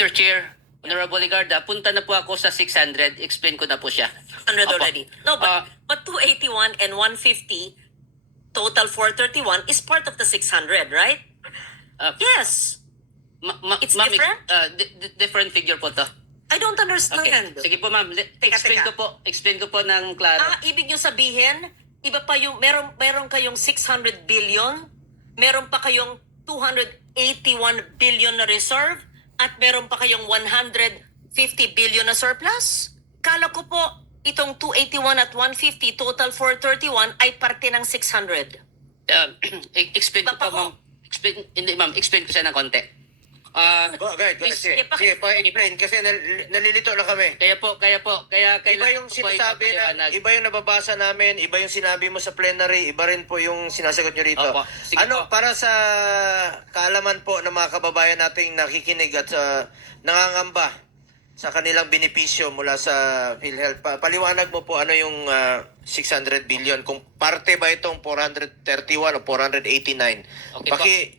Mr. Chair, Honorable Ligarda, punta na po ako sa 600. Explain ko na po siya. 100 Opo. already. No, but 281 and 150, total 431 is part of the 600, right? Yes. It's Ma'am, different? Different figure po to. I don't Okay. understand. Sige po ma'am, explain teka. ko po ng klaro. Ibig nyo sabihin, iba pa yung, meron kayong 600 billion, meron pa kayong 281 billion na reserve, at meron pa kayong 150 billion na surplus? Kala ko po, itong 281 at 150, total 431, ay parte ng 600. Explain ko Iba pa po ma'am. Hindi ma'am, explain ko siya ng konti. Go ahead. Sige, pa-explain kasi nalilito lang kami. Kaya Iba yung sinasabi na, iba yung nababasa namin, iba yung sinabi mo sa plenary, iba rin po yung sinasagot nyo rito. Opo, sige po. Para sa kaalaman po ng mga kababayan nating nakikinig at nangangamba sa kanilang benepisyo mula sa PhilHealth, paliwanag mo po ano yung 600 billion, kung parte ba itong 431 o 489. Okay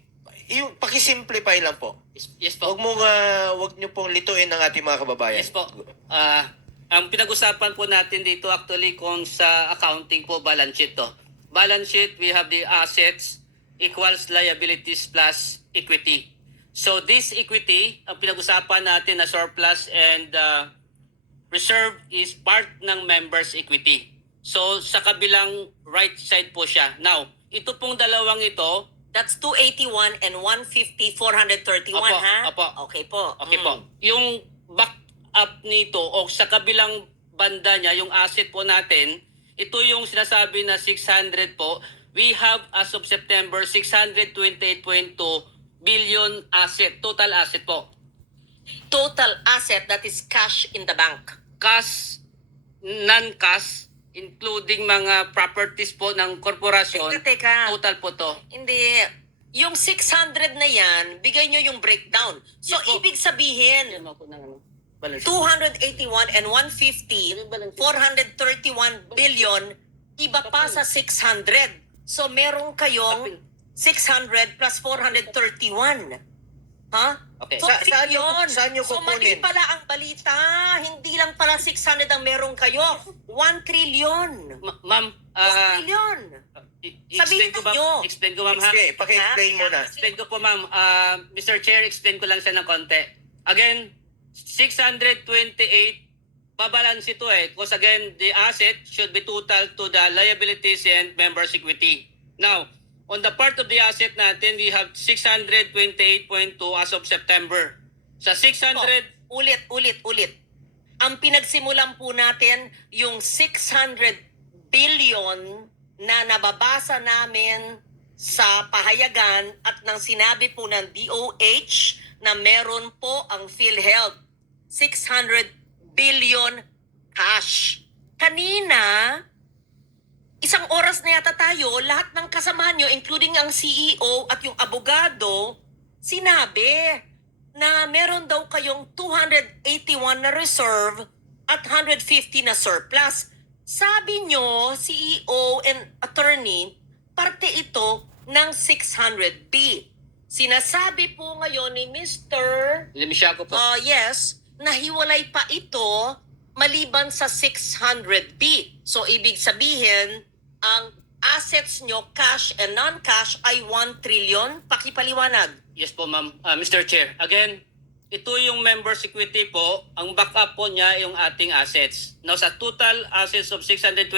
Paki-simplify lang po. Yes po. Wag niyo pong lituin ang ating mga kababayan. Yes po. Ang pinag-usapan po natin dito actually kung sa accounting po, balance sheet to. Balance sheet, we have the assets equals liabilities plus equity. So this equity, ang pinag-usapan natin na surplus and reserve is part ng members' equity. So sa kabilang right side po siya. Now, ito pong dalawang ito, That's 281 and 150, 431, Opo, ha? opo. Okay po. okay po. Yung back up nito o sa kabilang banda niya, yung asset po natin, ito yung sinasabi na 600 po. We have as of September 628.2 billion asset, total asset po. Total asset, that is cash in the bank. Cash, non-cash, including mga properties po ng korporasyon. Teka. Total po to. Hindi. Yung 600 na yan, bigay nyo yung breakdown. So, Yes po. ibig sabihin, 281 and 150, 431 billion, iba pa sa 600. So, meron kayong 600 plus 431. Ha? Okay. So, Saan nyo so, mali kukunin? pala ang balita. Hindi lang pala 600 ang meron kayo. 1 trillion. Ma'am, 1 trillion. explain ko nyo. Explain ko ma'am ha. Sige, paki-explain muna. Explain ko po ma'am, Mr. Chair, explain ko lang siya ng konti. Again, 628, babalance ito Because again, the asset should be total to the liabilities and members' equity. Now, on the part of the asset natin, we have 628.2 as of September. Sa 600, Ulit. Ang pinagsimulan po natin, yung 600 billion na nababasa namin sa pahayagan at nang sinabi po ng DOH na meron po ang PhilHealth. 600 billion cash. Kanina, isang oras na yata tayo, lahat ng kasama nyo, including ang CEO at yung abogado, sinabi na meron daw kayong 281 na reserve at 150 na surplus. Sabi nyo, CEO and attorney, parte ito ng 600B. Sinasabi po ngayon ni Mr. Limisiaco po. Yes, nahiwalay pa ito maliban sa 600B. So, ibig sabihin, ang assets nyo, cash and non-cash, ay 1 trillion. Pakipaliwanag. Yes po ma'am. Mr. Chair, again, ito yung members equity po, ang backup po niya yung ating assets. Now sa total assets of 628,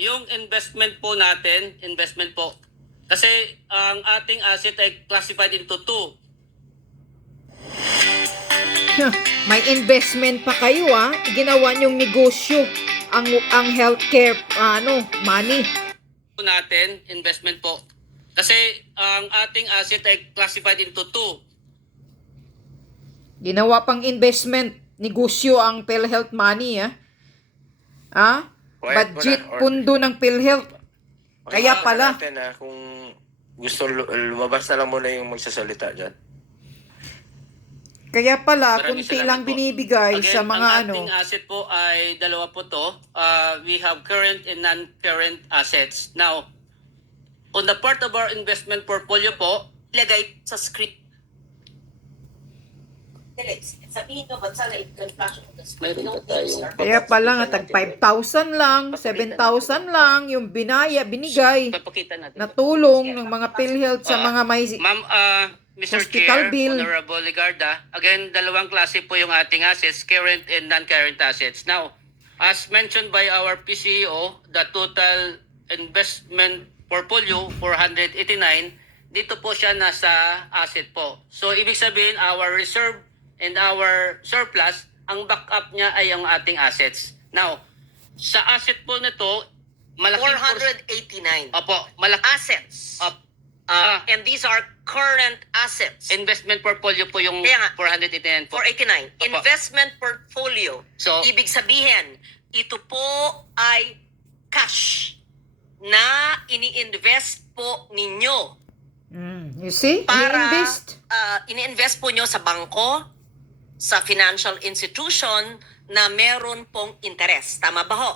yung investment po natin, investment po. Kasi ang ating asset ay classified into two. May investment pa kayo ginawa niyong negosyo ang healthcare money. Natin, investment po. Kasi ang ating asset ay classified into two. Ginawa pang investment, negosyo ang PhilHealth money budget pundo ng PhilHealth. Kaya pala Natin, kung gusto lumabas na lang muna yung magsasalita dyan. Kaya pala Maraming kunti salamat lang po. binibigay Again, sa mga ang ating asset po ay dalawa po to. We have current and non-current assets. Now, on the part of our investment portfolio po, Ilagay sa script. Sabihin ko, ba't sana inflation? Mayroon pa tayo. Kaya pala nga, tag 5,000 lang, 7,000 lang yung binigay Papakita natin. na tulong ng mga PhilHealth sa mga may... Ma'am, Mr. Hospital Chair, bill. Honorable Ligarda, again, dalawang klase po yung ating assets, current and non-current assets. Now, as mentioned by our PCEO, the total investment portfolio, 489, dito po siya nasa asset po. So, ibig sabihin, our reserve and our surplus, ang backup niya ay ang ating assets. Now, sa asset po nito, malaki 489 Opo, malaki. assets. Ah. And these are current assets. Investment portfolio po yung Kaya nga, 489 po. 489. Opo. Investment portfolio. So- ibig sabihin, ito po ay cash na ini-invest po ninyo You see? para I-invest. ini-invest po nyo sa bangko, sa financial institution na meron pong interest. Tama ba ho?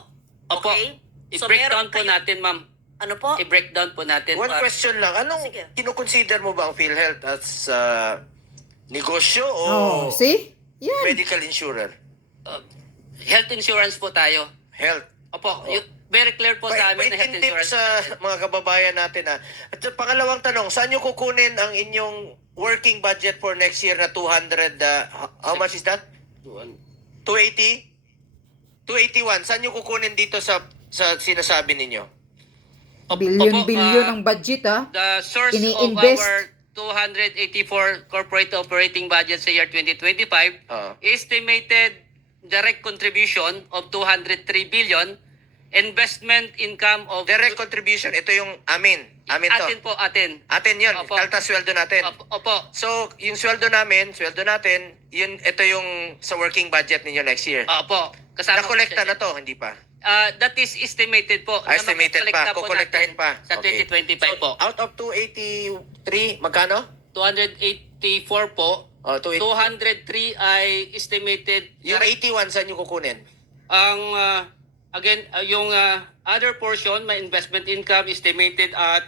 Opo. Okay? I-breakdown po natin, ma'am. Ano po? I-breakdown po natin. One pa- question lang. Anong Sige. kinukonsider mo ba ang PhilHealth as negosyo o Oh, see? Yan. medical insurer? Health insurance po tayo. Health. Opo, very clear po sa amin na health Paintip insurance. sa mga kababayan natin. At pangalawang tanong, saan nyo kukunin ang inyong working budget for next year na 200, how much is that? 280? 281. Saan nyo kukunin dito sa sinasabi ninyo? Bilyon-bilyon ang budget, The source of Ini-invest. our 284 corporate operating budget sa year 2025, estimated direct contribution of 203 billion, investment income of... Direct contribution, ito yung amin. Amin to. Atin po, atin. Atin yun. Opo. Kaltas sweldo natin. Opo. So, yung sweldo namin, sweldo natin, yun, ito yung sa working budget ninyo next year. Opo. Kasama po Nakolekta siya na to, hindi pa? That is estimated po. Na Estimated makukolekta pa, po kukolektahin natin pa. Sa Okay. 2025 po. Out of 283, magkano? 284 po. 203 ay estimated. Yung 81, saan nyo kukunin? Ang, yung other portion, my investment income estimated at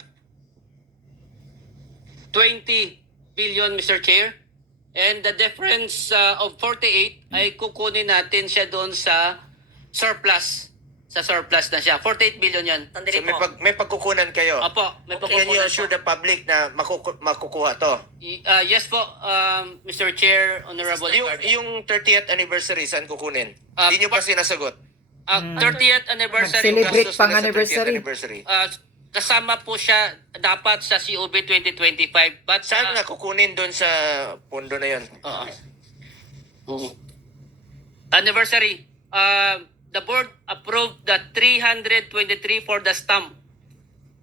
20 billion, Mr. Chair. And the difference of 48 ay kukunin natin siya doon sa surplus. Sa surplus na siya. 48 billion yan. Sandali So, po. may pagkukunan kayo. Opo, may Can you pagkukunan assure po. the public na makukuha to? Yes po, Mr. Chair, Honorable Ligarda. Yung 30th anniversary, saan kukunin? Ah, Hindi nyo pa sinasagot. 30th anniversary. Mag-celebrate Gastos pang nila sa 30th anniversary. anniversary. Kasama po siya dapat sa COB 2025. But Saan nga kukunin doon sa pondo na yon? Anniversary. The board approved the 323 for the stamp.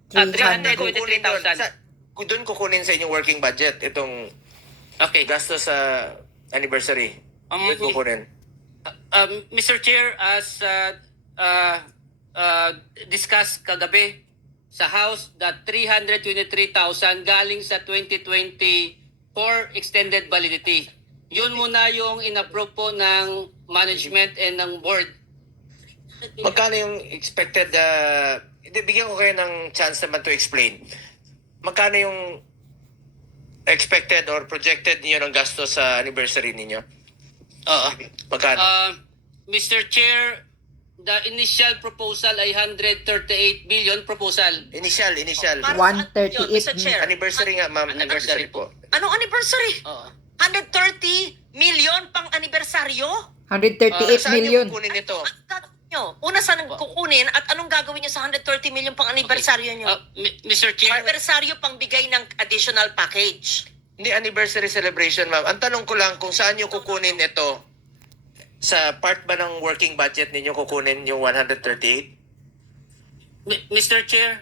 323,000. Doon kukunin sa inyong working budget itong Okay. gastos sa anniversary. Doon kukunin. Mr. Chair, as discussed kagabi sa House, that 323,000 galing sa 2024 extended validity. Yun muna yung in-approve po ng management and ng board. Magkano yung expected, bigyan ko kayo ng chance naman to explain. Magkano yung expected or projected niyo ng gastos sa anniversary ninyo? Magkano? Mr. Chair, the initial proposal ay 138 billion proposal. Initial. Para 138 saan yun, Mr. Chair? Anniversary nga, ma'am. Anniversary Anniversary po. Anong anniversary? Oo. 130 million pang anibersaryo? 138 Saan million. niyo kukunin ito? Ang gagawin nyo? Una, saan kukunin at anong gagawin nyo sa 130 million pang anibersaryo nyo? Mr. Chair, Anibersaryo pang bigay ng additional package. Hindi anniversary celebration, ma'am. Ang tanong ko lang kung saan niyo kukunin ito. Sa part ba ng working budget ninyo kukunin yung 138? Mr. Chair,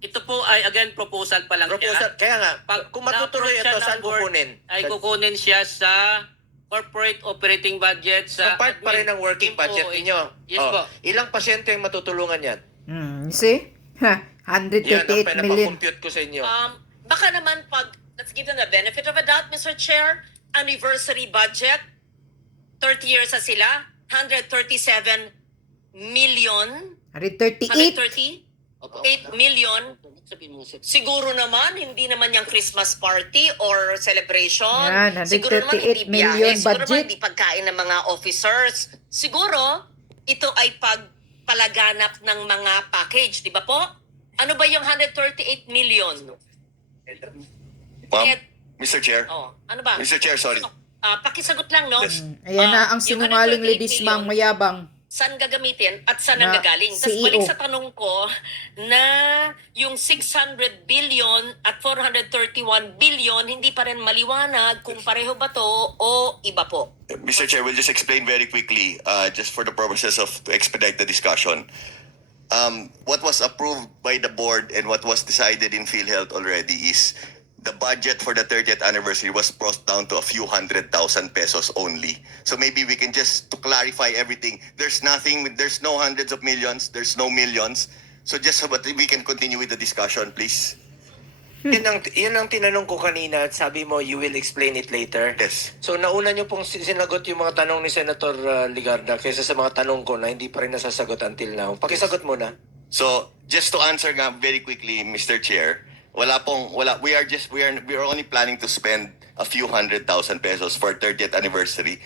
ito po ay again proposal pa lang Proposal. siya. Kaya nga, Pag kung matutuloy na-approve siya ito, ng saan board, kukunin? Ay kukunin siya sa corporate operating budget Sa part pa rin ng working budget ninyo. Yes po. Ilang pasyente ang matutulungan yan? See? Yan ang 138 million. pinapakompute ko sa inyo. Baka naman pag, let's give them the benefit of a doubt, Mr. Chair, anniversary budget, 30 years na sila, 137 million, 138. 130? Opo. 8 million. Sabihin mo, sir. Siguro naman, hindi naman yung Christmas party or celebration. Yan, Siguro naman 138 hindi million biyahe. Siguro naman budget. hindi pagkain ng mga officers. Siguro, ito ay pagpalaganap ng mga package. Di ba po? Ano ba yung 138 million? Ma'am, Et- Mr. Chair. Oh, ano ba? Mr. Chair, sorry. Pakisagot lang, no? Yes. Ayan na ang Yung sinungaling 138 ladies mang million, mayabang. saan gagamitin at saan Na ang gagaling. Tapos CEO. balik sa tanong ko na yung 600 billion at 431 billion, hindi pa rin maliwanag kung pareho ba to o iba po. Mr. Chair, we'll just explain very quickly, just for the purposes of to expedite the discussion. What was approved by the board and what was decided in PhilHealth already is the budget for the 30th anniversary was brought down to a few 100,000 pesos only. So maybe we can just to clarify everything. There's nothing, there's no hundreds of millions, there's no millions. So just so that we can continue with the discussion, please. Yun ang tinanong ko kanina at sabi mo you will explain it later. Yes. So nauna niyo pong sinagot yung mga tanong ni Senator Ligarda kaysa sa mga tanong ko na hindi pa rin nasasagot until now. Pakisagot muna. So, just to answer nga very quickly, Mr. Chair, we are only planning to spend a few 100,000 pesos for 30th anniversary.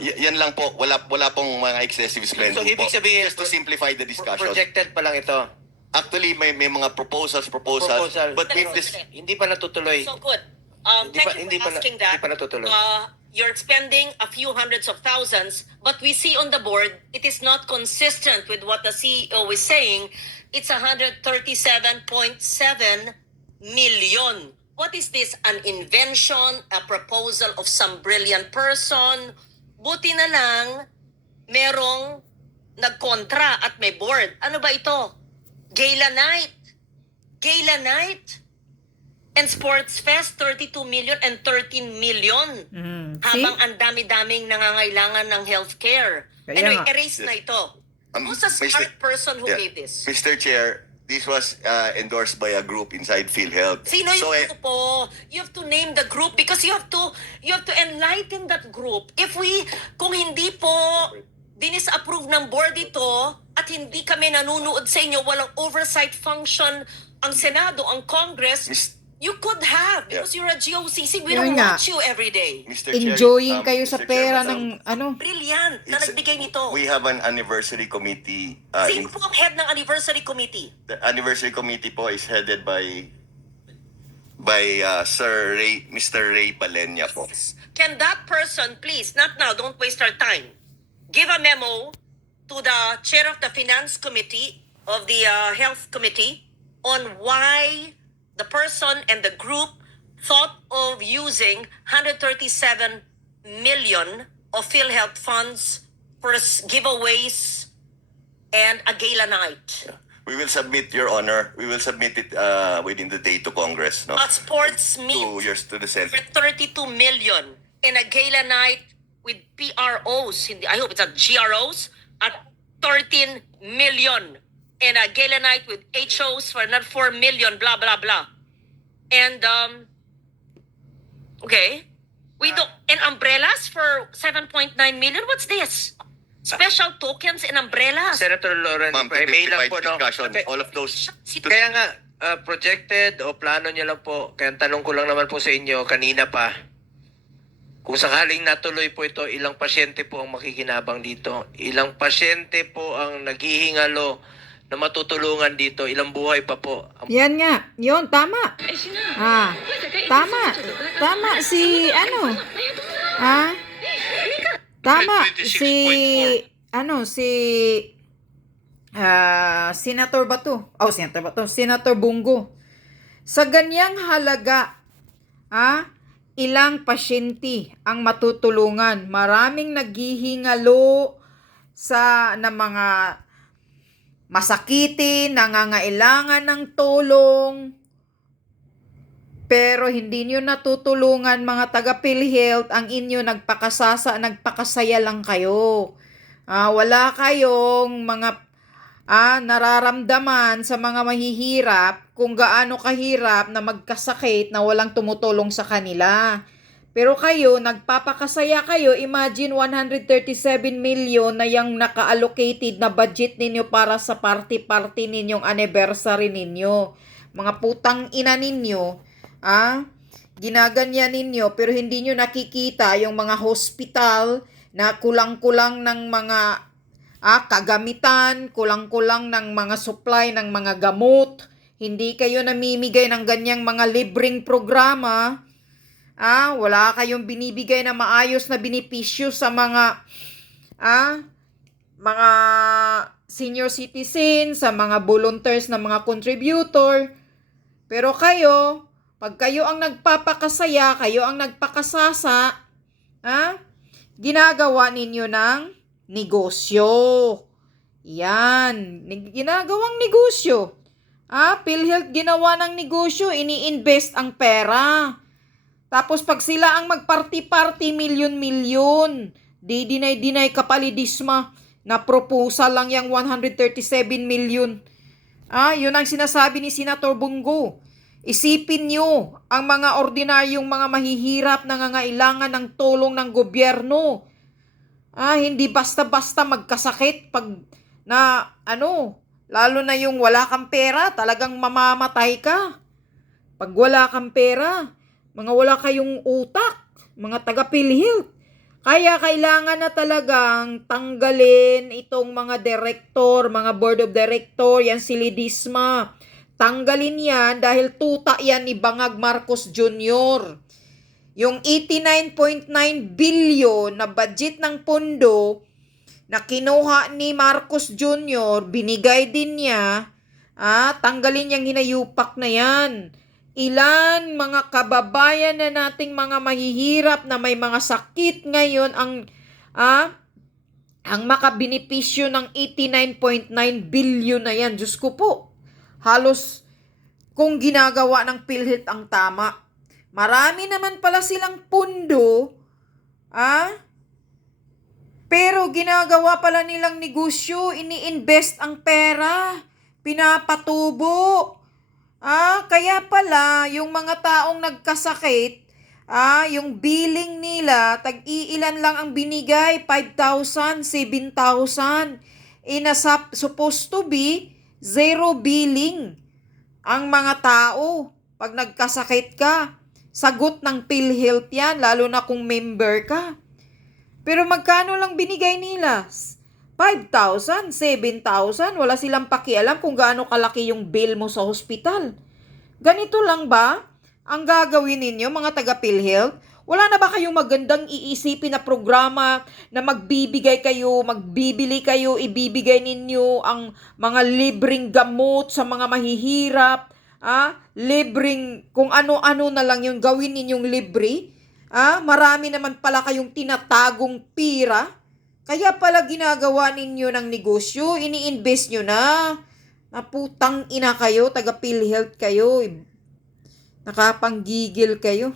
Yan lang po, wala pong mga excessive spending So, ibig po. sabihin, Just to simplify the discussion. Projected pa lang ito. Actually, may mga proposal. Proposal. But if this, Hindi pa natutuloy. So good. Hindi pa- Thank you hindi for pa na- asking hindi that. pa natutuloy. You're spending a few hundreds of thousands, but we see on the board, it is not consistent with what the CEO is saying. It's 137.7 million. What is this? An invention? A proposal of some brilliant person? Buti na lang, merong nagkontra at may board. Ano ba ito? Gala night. Gala night. And Sports Fest, 32 million and 13 million. See? Habang ang dami-daming nangangailangan ng healthcare. Kaya Anyway, nga. erase na ito. Who's a Mr. smart person who Yeah. made this? Mr. Chair, this was endorsed by a group inside PhilHealth. Sino yung So, grupo? You have to name the group because you have to enlighten that group. Kung hindi po dinis-approve ng board ito at hindi kami nanunood sa inyo, walang oversight function ang Senado, ang Congress, Mis- you could have because you're a GOCC. We Yun don't nga. watch you every day. Mr. Chair, Enjoying kayo sa Mr. Chair, pera madam, ng ano. Brilliant na it's- nagbigay nito. We have an anniversary committee. Sino po ang head ng anniversary committee? The anniversary committee po is headed by Mr. Ray Balenya po. Can that person, please, not now, don't waste our time, give a memo to the chair of the finance committee, of the health committee, on why the person and the group thought of using 137 million of PhilHealth funds for giveaways and a gala night. We will submit, Your Honor, we will submit it within the day to Congress, no? A sports meet To the Senate. for 32 million and a gala night with PROs, I hope it's at GROs, at 13 million. And a gala night with HOs for another 4 million, blah, blah, blah. And, okay. And umbrellas for 7.9 million? What's this? Special tokens and umbrellas? Senator Lauren, Ma'am, to may lang simplify po, the no? discussion, Okay. all of those, Kaya nga, projected o plano niyo lang po, kaya ang tanong ko lang naman po sa inyo kanina pa, kung sakaling natuloy po ito, ilang pasyente po ang makikinabang dito? Ilang pasyente po ang naghihingalo na matutulungan dito? Ilang buhay pa po? Yan nga. Yun, tama. Tama. Tama si ano? Tama si Senator Bato. Senator Bungo. Sa ganyang halaga, ilang pasyente ang matutulungan. Maraming naghihingalo na mga masakitin, nangangailangan ng tulong, pero hindi nyo natutulungan mga taga PhilHealth, ang inyo nagpakasaya lang kayo. Wala kayong mga nararamdaman sa mga mahihirap kung gaano kahirap na magkasakit na walang tumutulong sa kanila. Pero kayo, nagpapakasaya kayo, imagine 137 million na yung naka-allocated na budget ninyo para sa party-party ninyong anniversary ninyo. Mga putang ina ninyo, ginaganyan ninyo, pero hindi nyo nakikita yung mga hospital na kulang-kulang ng mga kagamitan, kulang-kulang ng mga supply ng mga gamot. Hindi kayo namimigay ng ganyang mga libreng programa. Wala kayong binibigay na maayos na benepisyo sa mga senior citizen, sa mga volunteers na mga contributor. Pero kayo, pag kayo ang nagpapakasaya, kayo ang nagpakasasa, ginagawa ninyo ng negosyo. Yan, ginagawang negosyo. PhilHealth ginawa ng negosyo, ini-invest ang pera. Tapos pag sila ang magparty-party, milyon-milyon, di-deny kapalidisma, na proposal lang yung 137 million. Yun ang sinasabi ni Senator Bungo. Isipin nyo, ang mga ordinaryong mga mahihirap nangangailangan ng tulong ng gobyerno. Hindi basta-basta magkasakit pag lalo na yung wala kang pera, talagang mamamatay ka. Pag wala kang pera, mga wala kayong utak, mga taga-PhilHealth. Kaya kailangan na talagang tanggalin itong mga director, mga board of director, yan si Lidisma. Tanggalin yan dahil tuta yan ni Bangag Marcos Jr. Yung 89.9 billion na budget ng pondo na kinuha ni Marcos Jr., binigay din niya, tanggalin yung hinayupak na yan. Ilan mga kababayan na nating mga mahihirap na may mga sakit ngayon ang makabenepisyo ng 89.9 billion na yan. Diyos ko po, halos kung ginagawa ng PhilHealth ang tama. Marami naman pala silang pundo, pero ginagawa pala nilang negosyo, ini-invest ang pera, pinapatubo. Kaya pala, yung mga taong nagkasakit, yung billing nila, tag-iilan lang ang binigay, 5,000, 7,000. Supposed to be, zero billing ang mga tao pag nagkasakit ka. Sagot ng PhilHealth yan, lalo na kung member ka. Pero magkano lang binigay nila? 5,000, 7,000, wala silang pakialam kung gaano kalaki yung bill mo sa hospital. Ganito lang ba ang gagawin ninyo, mga taga-PhilHealth? Wala na ba kayong magandang iisipin na programa na magbibili kayo, ibibigay ninyo ang mga libreng gamot sa mga mahihirap, libreng kung ano-ano na lang yung gawin ninyong libre? Marami naman pala kayong tinatagong pira. Kaya pala ginagawa ninyo ng negosyo, ini-invest nyo na. Naputang ina kayo, taga-PhilHealth kayo. Nakapanggigil kayo.